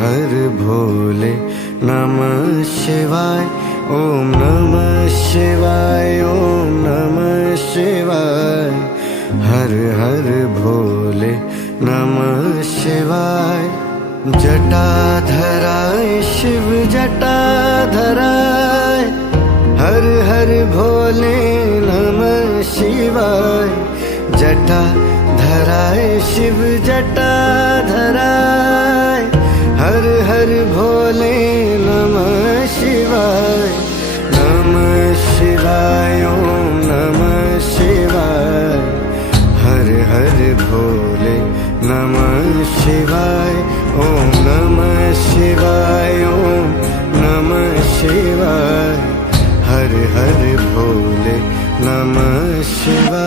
हर भोले नमः शिवाय। ओम नमः शिवाय, ओम नमः शिवाय। हर हर भोले नमः शिवाय। जटाधराय शिव जटाधराय, हर हर भोले नमः शिवाय। जटाधराय शिव जटाधराय, हर हर भोले नमः शिवाय। नमः शिवाय, ओम नमः शिवाय। हर हर भोले नमः शिवाय। ओम नमः शिवाय, ओम नमः शिवाय। हर हर भोले नमः शिवाय।